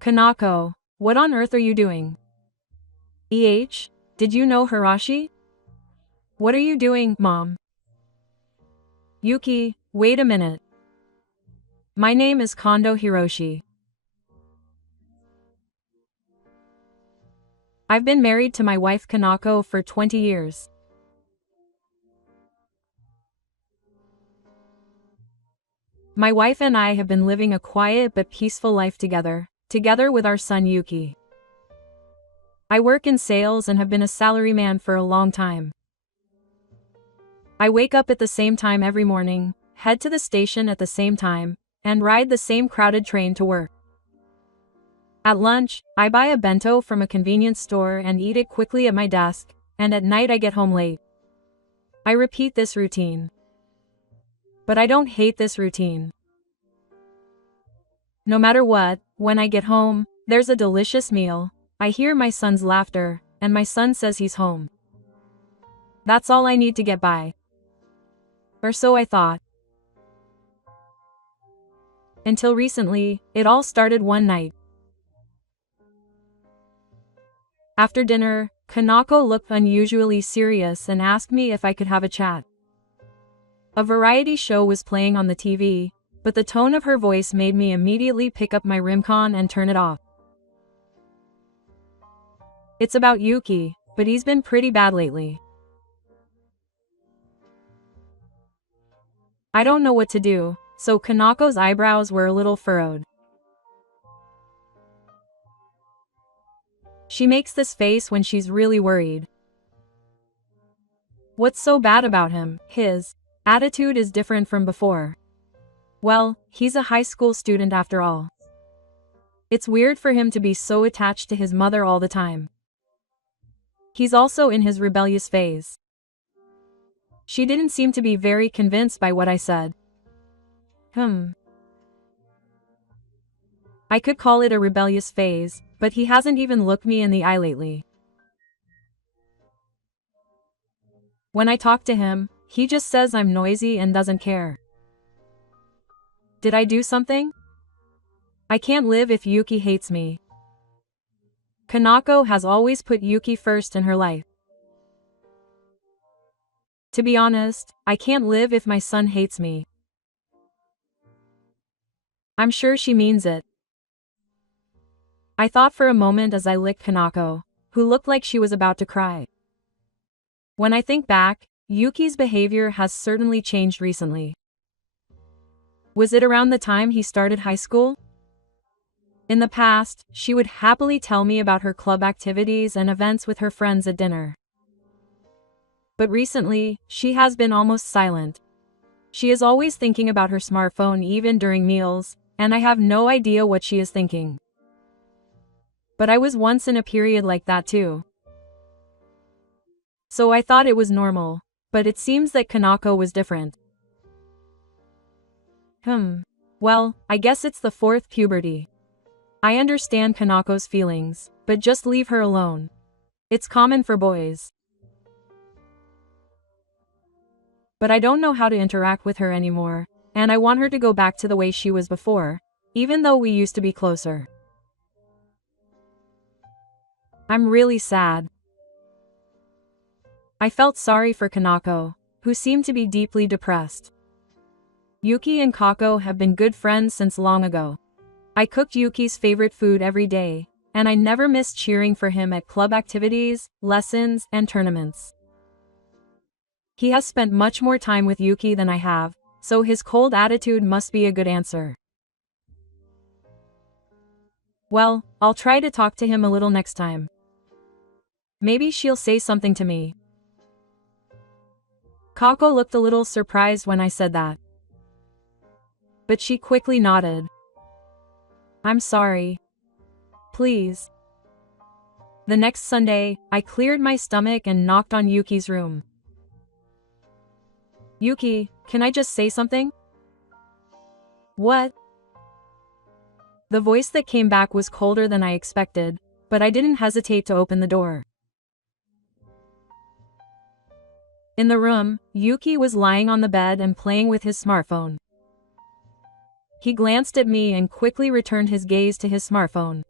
Kanako, what on earth are you doing? Did you know Hirashi? What are you doing, Mom? Yuki, wait a minute. My name is Kondo Hiroshi. I've been married to my wife Kanako for 20 years. My wife and I have been living a quiet but peaceful life together with our son Yuki. I work in sales and have been a salaryman for a long time. I wake up at the same time every morning, head to the station at the same time, and ride the same crowded train to work. At lunch, I buy a bento from a convenience store and eat it quickly at my desk, and at night I get home late. I repeat this routine. But I don't hate this routine. No matter what, when I get home, there's a delicious meal, I hear my son's laughter, and my son says he's home. That's all I need to get by. Or so I thought. Until recently, it all started one night. After dinner, Kanako looked unusually serious and asked me if I could have a chat. A variety show was playing on the TV, but the tone of her voice made me immediately pick up my Rimcon and turn it off. It's about Yuki, but he's been pretty bad lately. I don't know what to do, so Kanako's eyebrows were a little furrowed. She makes this face when she's really worried. What's so bad about him? His attitude is different from before. Well, he's a high school student after all. It's weird for him to be so attached to his mother all the time. He's also in his rebellious phase. She didn't seem to be very convinced by what I said. I could call it a rebellious phase, but he hasn't even looked me in the eye lately. When I talk to him, he just says I'm noisy and doesn't care. Did I do something? I can't live if Yuki hates me. Kanako has always put Yuki first in her life. To be honest, I can't live if my son hates me. I'm sure she means it. I thought for a moment as I licked Kanako, who looked like she was about to cry. When I think back, Yuki's behavior has certainly changed recently. Was it around the time he started high school? In the past, she would happily tell me about her club activities and events with her friends at dinner. But recently, she has been almost silent. She is always thinking about her smartphone even during meals, and I have no idea what she is thinking. But I was once in a period like that too. So I thought it was normal, but it seems that Kanako was different. Well, I guess it's the fourth puberty. I understand Kanako's feelings, but just leave her alone. It's common for boys. But I don't know how to interact with her anymore, and I want her to go back to the way she was before, even though we used to be closer. I'm really sad. I felt sorry for Kanako, who seemed to be deeply depressed. Yuki and Kako have been good friends since long ago. I cooked Yuki's favorite food every day, and I never missed cheering for him at club activities, lessons, and tournaments. He has spent much more time with Yuki than I have, so his cold attitude must be a good answer. Well, I'll try to talk to him a little next time. Maybe she'll say something to me. Kako looked a little surprised when I said that. But she quickly nodded. I'm sorry. Please. The next Sunday, I cleared my stomach and knocked on Yuki's room. Yuki, can I just say something? What? The voice that came back was colder than I expected, but I didn't hesitate to open the door. In the room, Yuki was lying on the bed and playing with his smartphone. He glanced at me and quickly returned his gaze to his smartphone.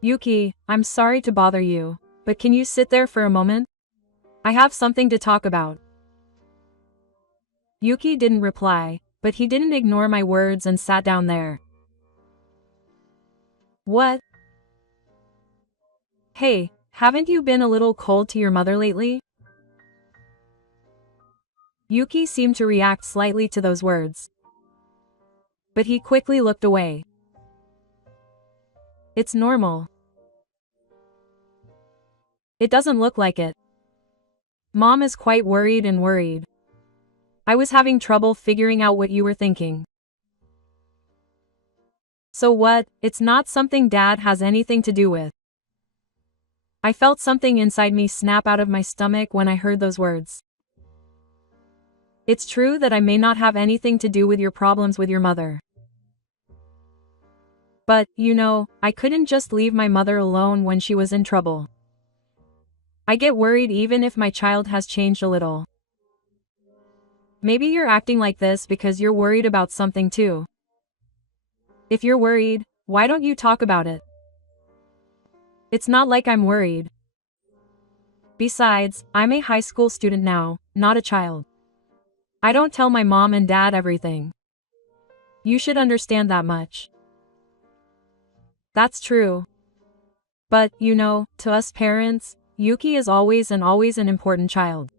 Yuki, I'm sorry to bother you, but can you sit there for a moment? I have something to talk about. Yuki didn't reply, but he didn't ignore my words and sat down there. What? Hey, haven't you been a little cold to your mother lately? Yuki seemed to react slightly to those words, but he quickly looked away. It's normal. It doesn't look like it. Mom is quite worried and worried. I was having trouble figuring out what you were thinking. So what? It's not something Dad has anything to do with. I felt something inside me snap out of my stomach when I heard those words. It's true that I may not have anything to do with your problems with your mother. But, you know, I couldn't just leave my mother alone when she was in trouble. I get worried even if my child has changed a little. Maybe you're acting like this because you're worried about something too. If you're worried, why don't you talk about it? It's not like I'm worried. Besides, I'm a high school student now, not a child. I don't tell my mom and dad everything. You should understand that much. That's true. But, you know, to us parents, Yuki is always an important child.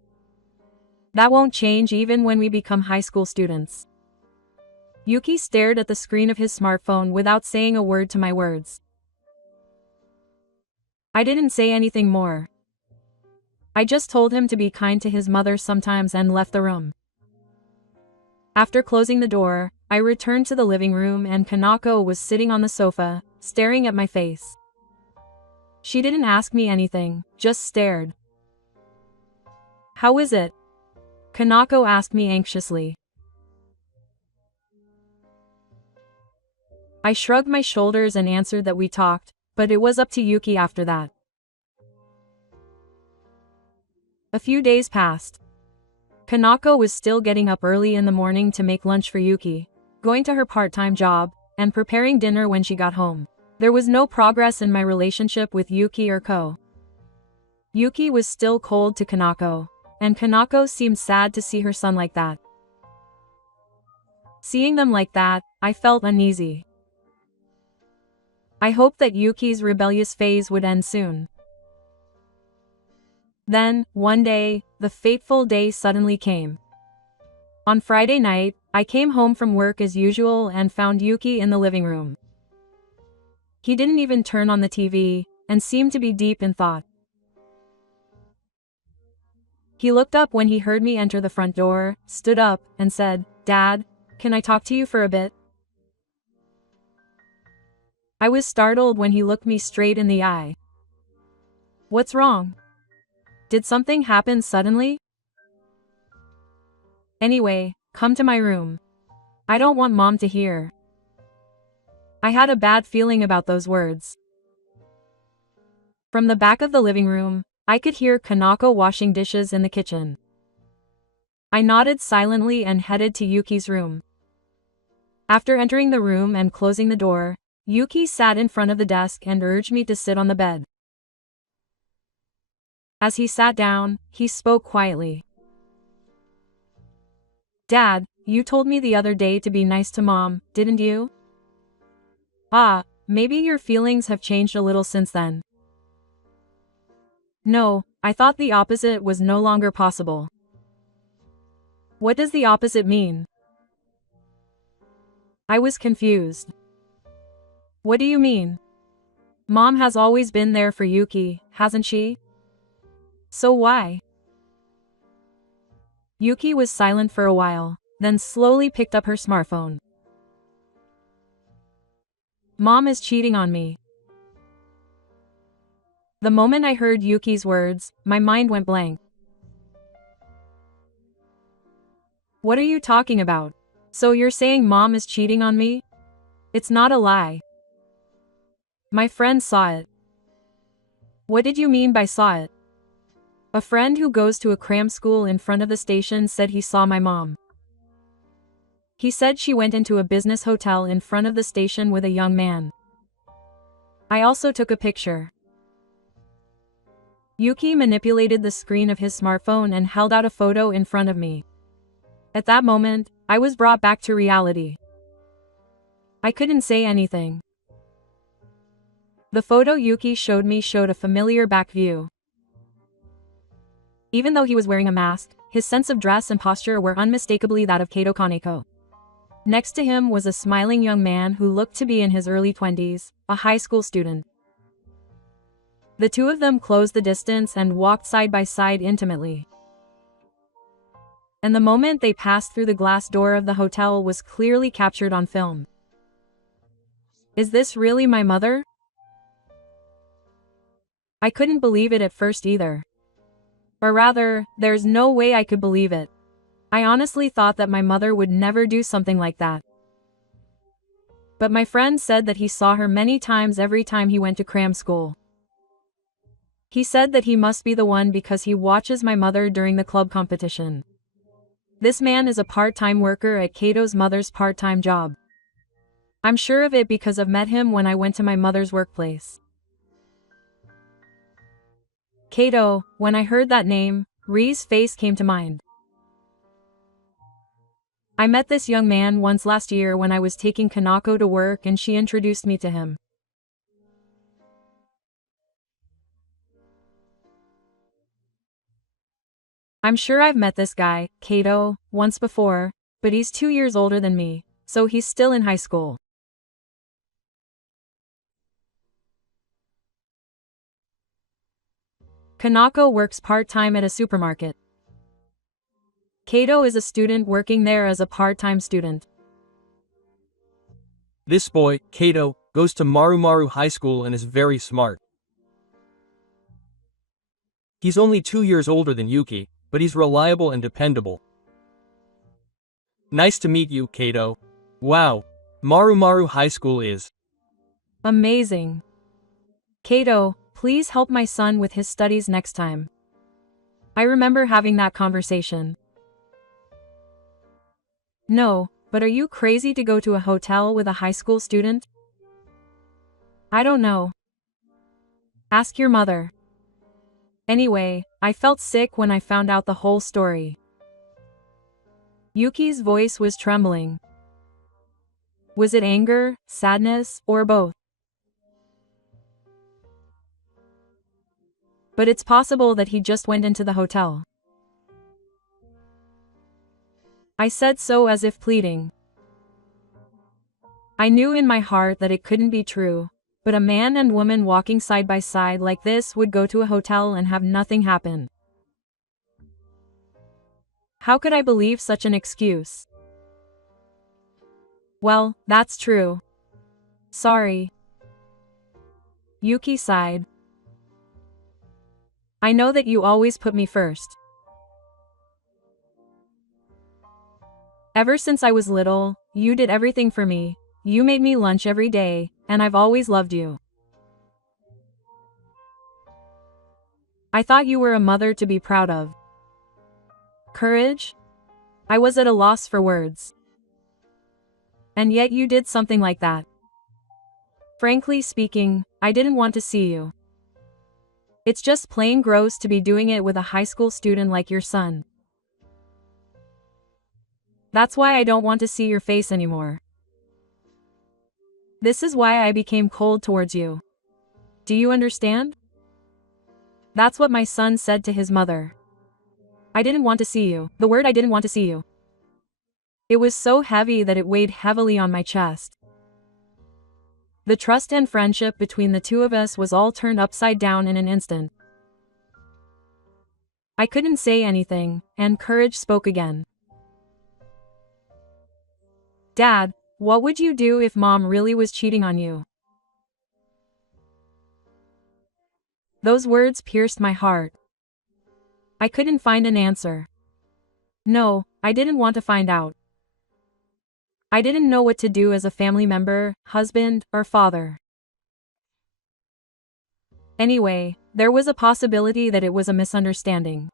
That won't change even when we become high school students. Yuki stared at the screen of his smartphone without saying a word to my words. I didn't say anything more. I just told him to be kind to his mother sometimes and left the room. After closing the door, I returned to the living room and Kanako was sitting on the sofa, staring at my face. She didn't ask me anything, just stared. How is it? Kanako asked me anxiously. I shrugged my shoulders and answered that we talked, but it was up to Yuki after that. A few days passed. Kanako was still getting up early in the morning to make lunch for Yuki, going to her part-time job, and preparing dinner when she got home. There was no progress in my relationship with Yuki or Ko. Yuki was still cold to Kanako, and Kanako seemed sad to see her son like that. Seeing them like that, I felt uneasy. I hoped that Yuki's rebellious phase would end soon. Then, one day, the fateful day suddenly came. On Friday night, I came home from work as usual and found Yuki in the living room. He didn't even turn on the TV, and seemed to be deep in thought. He looked up when he heard me enter the front door, stood up, and said, "Dad, can I talk to you for a bit?" I was startled when he looked me straight in the eye. What's wrong? Did something happen suddenly? Anyway, come to my room. I don't want Mom to hear. I had a bad feeling about those words. From the back of the living room, I could hear Kanako washing dishes in the kitchen. I nodded silently and headed to Yuki's room. After entering the room and closing the door, Yuki sat in front of the desk and urged me to sit on the bed. As he sat down, he spoke quietly. "Dad, you told me the other day to be nice to Mom, didn't you? Ah, maybe your feelings have changed a little since then." "No, I thought the opposite was no longer possible." "What does the opposite mean?" I was confused. "What do you mean? Mom has always been there for Yuki, hasn't she? So why?" Yuki was silent for a while, then slowly picked up her smartphone. "Mom is cheating on me." The moment I heard Yuki's words, my mind went blank. "What are you talking about? So you're saying Mom is cheating on me? It's not a lie. My friend saw it." "What did you mean by saw it?" "A friend who goes to a cram school in front of the station said he saw my mom. He said she went into a business hotel in front of the station with a young man. I also took a picture. Yuki manipulated the screen of his smartphone and held out a photo in front of me. At that moment, I was brought back to reality. I couldn't say anything. The photo Yuki showed me showed a familiar back view. Even though he was wearing a mask, his sense of dress and posture were unmistakably that of Kato Kaneko. Next to him was a smiling young man who looked to be in his early 20s, a high school student. The two of them closed the distance and walked side by side intimately. And the moment they passed through the glass door of the hotel was clearly captured on film. Is this really my mother? I couldn't believe it at first either. Or rather, there's no way I could believe it. I honestly thought that my mother would never do something like that. But my friend said that he saw her many times every time he went to cram school. He said that he must be the one because he watches my mother during the club competition. This man is a part-time worker at Kato's mother's part-time job. I'm sure of it because I've met him when I went to my mother's workplace. Kato, when I heard that name, Ri's face came to mind. I met this young man once last year when I was taking Kanako to work and she introduced me to him. I'm sure I've met this guy, Kato, once before, but he's 2 years older than me, so he's still in high school. Kanako works part-time at a supermarket. Kato is a student working there as a part-time student. This boy, Kato, goes to Marumaru High School and is very smart. He's only 2 years older than Yuki, but he's reliable and dependable. Nice to meet you, Kato. Wow, Marumaru High School is amazing. Kato, please help my son with his studies next time. I remember having that conversation. No, but are you crazy to go to a hotel with a high school student? I don't know. Ask your mother. Anyway, I felt sick when I found out the whole story. Yuki's voice was trembling. Was it anger, sadness, or both? But it's possible that he just went into the hotel. I said so as if pleading. I knew in my heart that it couldn't be true, but a man and woman walking side by side like this would go to a hotel and have nothing happen. How could I believe such an excuse? Well, that's true. Sorry. Yuki sighed. I know that you always put me first. Ever since I was little, you did everything for me. You made me lunch every day, and I've always loved you. I thought you were a mother to be proud of. Courage? I was at a loss for words. And yet you did something like that. Frankly speaking, I didn't want to see you. It's just plain gross to be doing it with a high school student like your son. That's why I don't want to see your face anymore. This is why I became cold towards you. Do you understand? That's what my son said to his mother. I didn't want to see you. The word I didn't want to see you. It was so heavy that it weighed heavily on my chest. The trust and friendship between the two of us was all turned upside down in an instant. I couldn't say anything, and courage spoke again. Dad, what would you do if Mom really was cheating on you? Those words pierced my heart. I couldn't find an answer. No, I didn't want to find out. I didn't know what to do as a family member, husband, or father. Anyway, there was a possibility that it was a misunderstanding.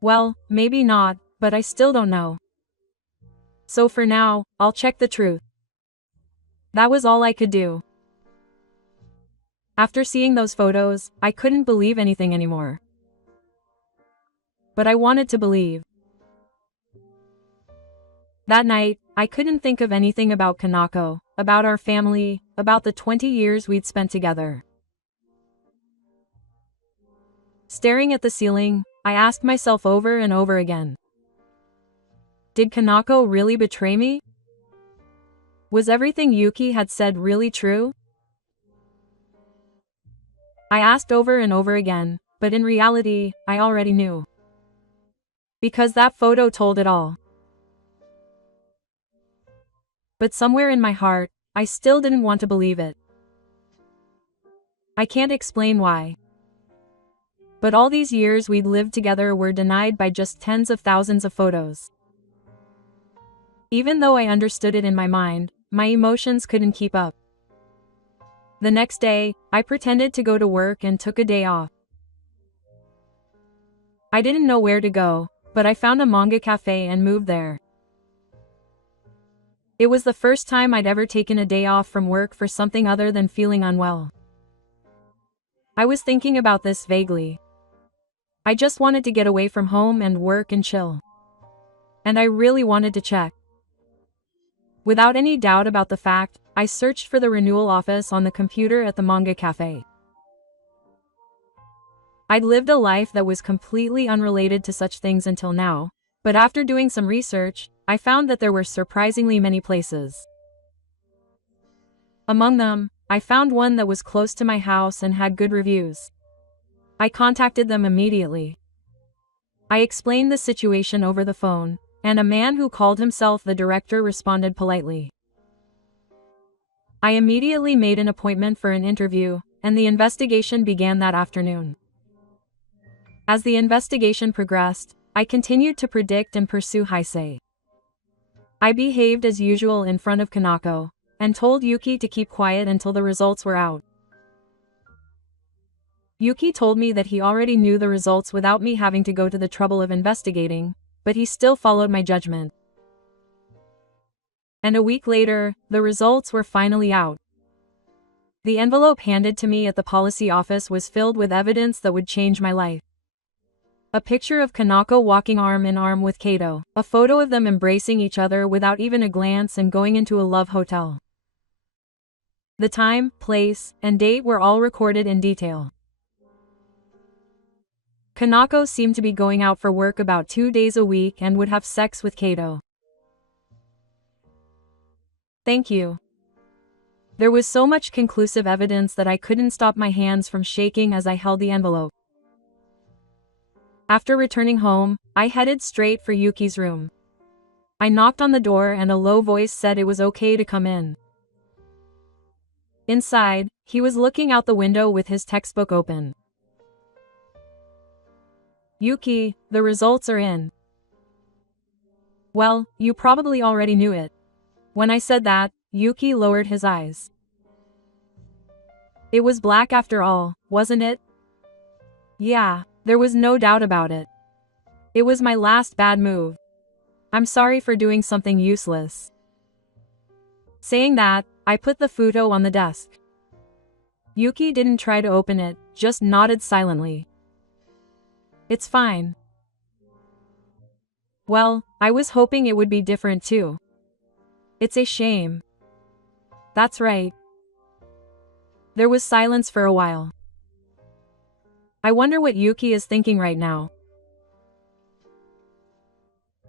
Well, maybe not, but I still don't know. So for now, I'll check the truth. That was all I could do. After seeing those photos, I couldn't believe anything anymore. But I wanted to believe. That night, I couldn't think of anything about Kanako, about our family, about the 20 years we'd spent together. Staring at the ceiling, I asked myself over and over again. Did Kanako really betray me? Was everything Yuki had said really true? I asked over and over again, but in reality, I already knew. Because that photo told it all. But somewhere in my heart, I still didn't want to believe it. I can't explain why. But all these years we'd lived together were denied by just tens of thousands of photos. Even though I understood it in my mind, my emotions couldn't keep up. The next day, I pretended to go to work and took a day off. I didn't know where to go, but I found a manga cafe and moved there. It was the first time I'd ever taken a day off from work for something other than feeling unwell. I was thinking about this vaguely. I just wanted to get away from home and work and chill. And I really wanted to check. Without any doubt about the fact, I searched for the renewal office on the computer at the manga cafe. I'd lived a life that was completely unrelated to such things until now, but after doing some research, I found that there were surprisingly many places. Among them, I found one that was close to my house and had good reviews. I contacted them immediately. I explained the situation over the phone, and a man who called himself the director responded politely. I immediately made an appointment for an interview, and the investigation began that afternoon. As the investigation progressed, I continued to predict and pursue Heisei. I behaved as usual in front of Kanako, and told Yuki to keep quiet until the results were out. Yuki told me that he already knew the results without me having to go to the trouble of investigating, but he still followed my judgment. And a week later, the results were finally out. The envelope handed to me at the policy office was filled with evidence that would change my life. A picture of Kanako walking arm in arm with Kato, a photo of them embracing each other without even a glance and going into a love hotel. The time, place, and date were all recorded in detail. Kanako seemed to be going out for work about 2 days a week and would have sex with Kato. Thank you. There was so much conclusive evidence that I couldn't stop my hands from shaking as I held the envelope. After returning home, I headed straight for Yuki's room. I knocked on the door and a low voice said it was okay to come in. Inside, he was looking out the window with his textbook open. Yuki, the results are in. Well, you probably already knew it. When I said that, Yuki lowered his eyes. It was black after all, wasn't it? Yeah, there was no doubt about it. It was my last bad move. I'm sorry for doing something useless. Saying that, I put the photo on the desk. Yuki didn't try to open it, just nodded silently. It's fine. Well, I was hoping it would be different too. It's a shame. That's right. There was silence for a while. I wonder what Yuki is thinking right now.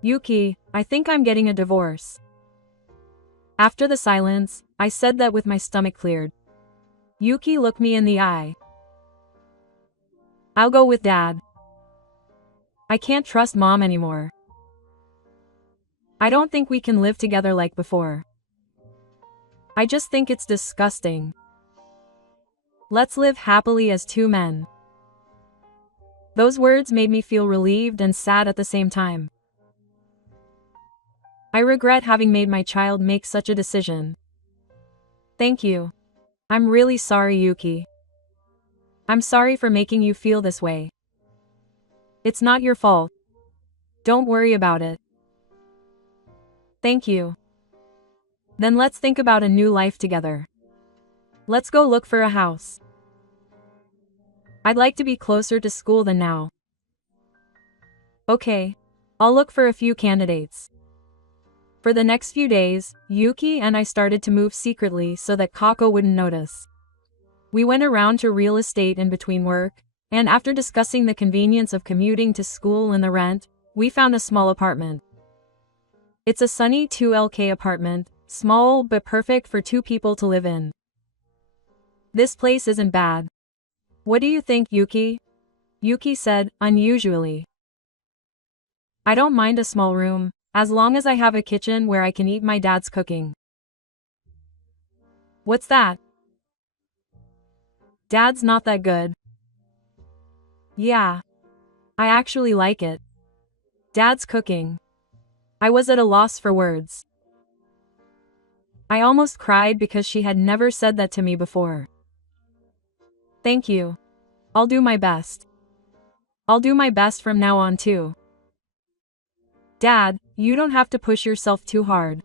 Yuki, I think I'm getting a divorce. After the silence, I said that with my stomach cleared. Yuki looked me in the eye. I'll go with Dad. I can't trust Mom anymore. I don't think we can live together like before. I just think it's disgusting. Let's live happily as two men. Those words made me feel relieved and sad at the same time. I regret having made my child make such a decision. Thank you. I'm really sorry, Yuki. I'm sorry for making you feel this way. It's not your fault. Don't worry about it. Thank you. Then let's think about a new life together. Let's go look for a house. I'd like to be closer to school than now. Okay. I'll look for a few candidates. For the next few days, Yuki and I started to move secretly so that Kako wouldn't notice. We went around to real estate in between work, and after discussing the convenience of commuting to school and the rent, we found a small apartment. It's a sunny 2LK apartment, small but perfect for 2 people to live in. This place isn't bad. What do you think, Yuki? Yuki said, unusually. I don't mind a small room, as long as I have a kitchen where I can eat my dad's cooking. What's that? Dad's not that good. Yeah. I actually like it. Dad's cooking. I was at a loss for words. I almost cried because she had never said that to me before. Thank you. I'll do my best. I'll do my best from now on too. Dad, you don't have to push yourself too hard.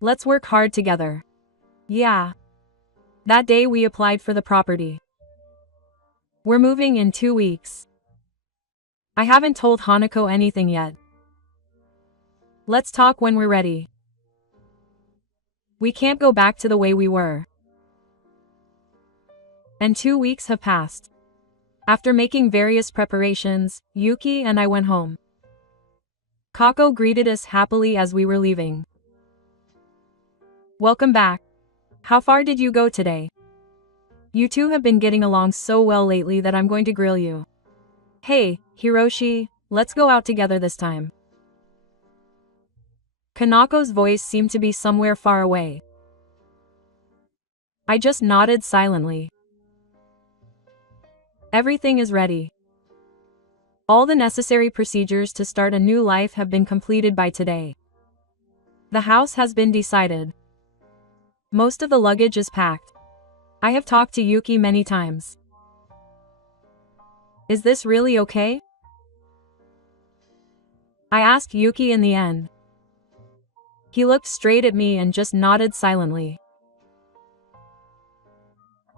Let's work hard together. Yeah. That day we applied for the property. We're moving in 2 weeks. I haven't told Hanako anything yet. Let's talk when we're ready. We can't go back to the way we were. And 2 weeks have passed. After making various preparations, Yuki and I went home. Kako greeted us happily as we were leaving. Welcome back. How far did you go today? You two have been getting along so well lately that I'm going to grill you. Hey, Hiroshi, let's go out together this time. Kanako's voice seemed to be somewhere far away. I just nodded silently. Everything is ready. All the necessary procedures to start a new life have been completed by today. The house has been decided. Most of the luggage is packed. I have talked to Yuki many times. Is this really okay? I asked Yuki in the end. He looked straight at me and just nodded silently.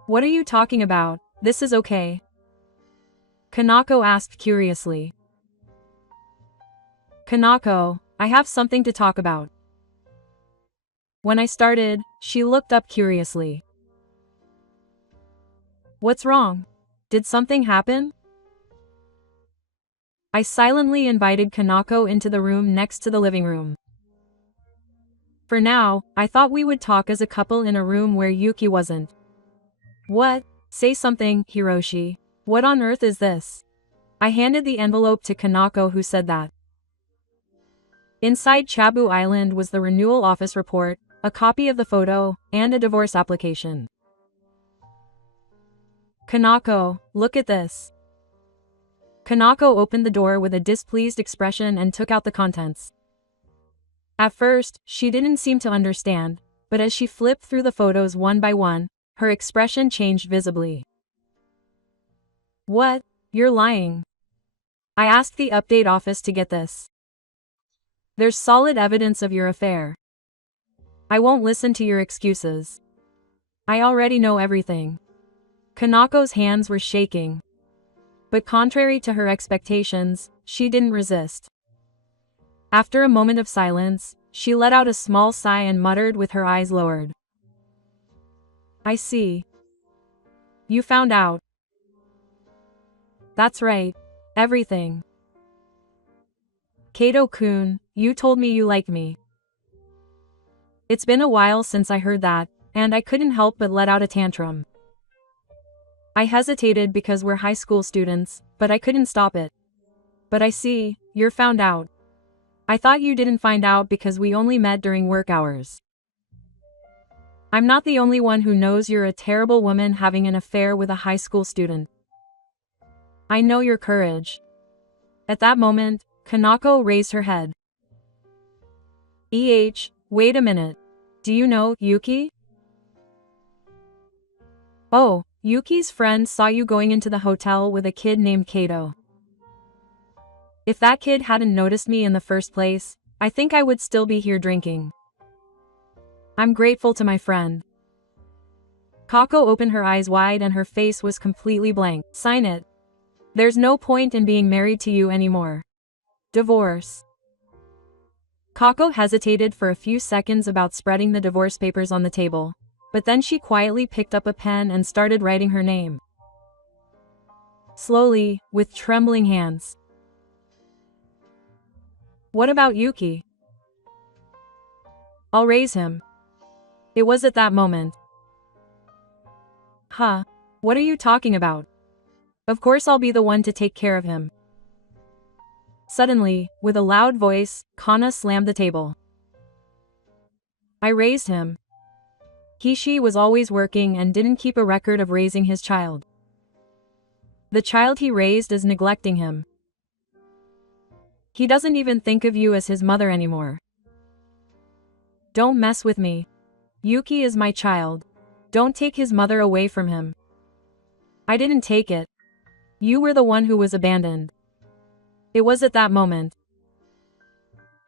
What are you talking about? This is okay. Kanako asked curiously. Kanako, I have something to talk about. When I started, she looked up curiously. What's wrong? Did something happen? I silently invited Kanako into the room next to the living room. For now, I thought we would talk as a couple in a room where Yuki wasn't. What? Say something, Hiroshi. What on earth is this? I handed the envelope to Kanako, who said that. Inside Chabu Island was the renewal office report, a copy of the photo, and a divorce application. Kanako, look at this. Kanako opened the door with a displeased expression and took out the contents. At first, she didn't seem to understand, but as she flipped through the photos one by one, her expression changed visibly. What? You're lying. I asked the update office to get this. There's solid evidence of your affair. I won't listen to your excuses. I already know everything. Kanako's hands were shaking. But contrary to her expectations, she didn't resist. After a moment of silence, she let out a small sigh and muttered with her eyes lowered. I see. You found out. That's right. Everything. Kato-kun, you told me you like me. It's been a while since I heard that, and I couldn't help but let out a tantrum. I hesitated because we're high school students, but I couldn't stop it. But I see, you're found out. I thought you didn't find out because we only met during work hours. I'm not the only one who knows you're a terrible woman having an affair with a high school student. I know your courage. At that moment, Kanako raised her head. Wait a minute. Do you know Yuki? Oh, Yuki's friend saw you going into the hotel with a kid named Kato. If that kid hadn't noticed me in the first place, I think I would still be here drinking. I'm grateful to my friend. Kako opened her eyes wide and her face was completely blank. Sign it. There's no point in being married to you anymore. Divorce. Kako hesitated for a few seconds about spreading the divorce papers on the table, but then she quietly picked up a pen and started writing her name. Slowly, with trembling hands. What about Yuki? I'll raise him. It was at that moment. Huh? What are you talking about? Of course I'll be the one to take care of him. Suddenly, with a loud voice, Kana slammed the table. I raised him. She was always working and didn't keep a record of raising his child. The child he raised is neglecting him. He doesn't even think of you as his mother anymore. Don't mess with me. Yuki is my child. Don't take his mother away from him. I didn't take it. You were the one who was abandoned. It was at that moment.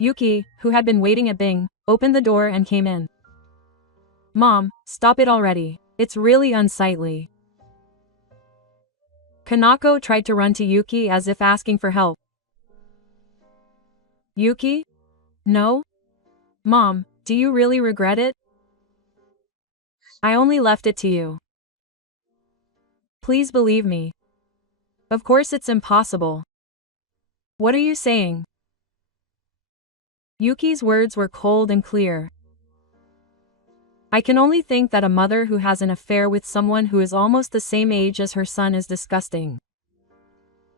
Yuki, who had been waiting at Bing, opened the door and came in. Mom, stop it already. It's really unsightly. Kanako tried to run to Yuki as if asking for help. Yuki? No? Mom, do you really regret it? I only left it to you. Please believe me. Of course it's impossible. What are you saying? Yuki's words were cold and clear. I can only think that a mother who has an affair with someone who is almost the same age as her son is disgusting.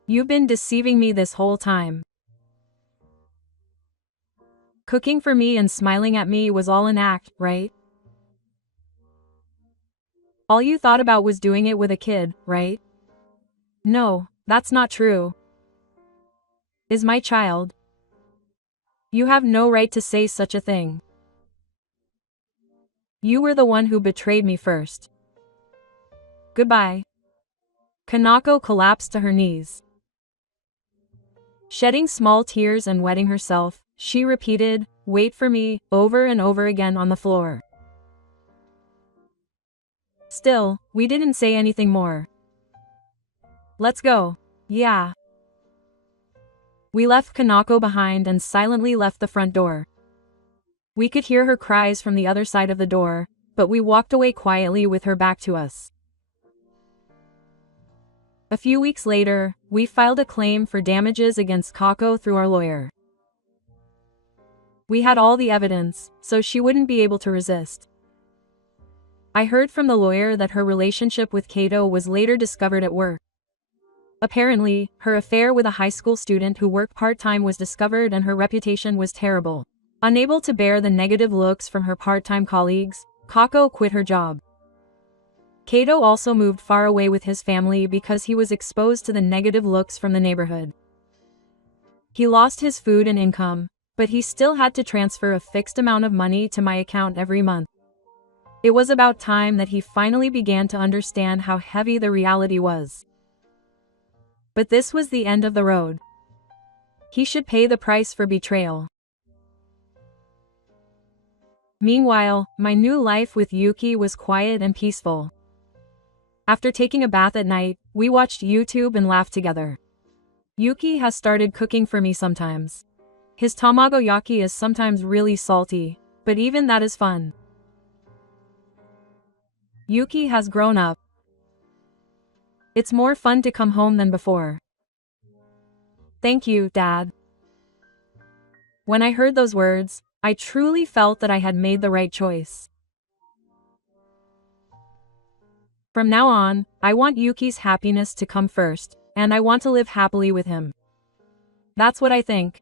You've been deceiving me this whole time. Cooking for me and smiling at me was all an act, right? All you thought about was doing it with a kid, right? No, that's not true. Is my child. You have no right to say such a thing. You were the one who betrayed me first. Goodbye. Kanako collapsed to her knees. Shedding small tears and wetting herself, she repeated, "Wait for me," over and over again on the floor. Still, we didn't say anything more. Let's go. Yeah. We left Kanako behind and silently left the front door. We could hear her cries from the other side of the door, but we walked away quietly with her back to us. A few weeks later, we filed a claim for damages against Kako through our lawyer. We had all the evidence, so she wouldn't be able to resist. I heard from the lawyer that her relationship with Kato was later discovered at work. Apparently, her affair with a high school student who worked part-time was discovered and her reputation was terrible. Unable to bear the negative looks from her part-time colleagues, Kako quit her job. Kato also moved far away with his family because he was exposed to the negative looks from the neighborhood. He lost his food and income, but he still had to transfer a fixed amount of money to my account every month. It was about time that he finally began to understand how heavy the reality was. But this was the end of the road. He should pay the price for betrayal. Meanwhile, my new life with Yuki was quiet and peaceful. After taking a bath at night, we watched YouTube and laughed together. Yuki has started cooking for me sometimes. His tamagoyaki is sometimes really salty, but even that is fun. Yuki has grown up. It's more fun to come home than before. Thank you, Dad. When I heard those words, I truly felt that I had made the right choice. From now on, I want Yuki's happiness to come first, and I want to live happily with him. That's what I think.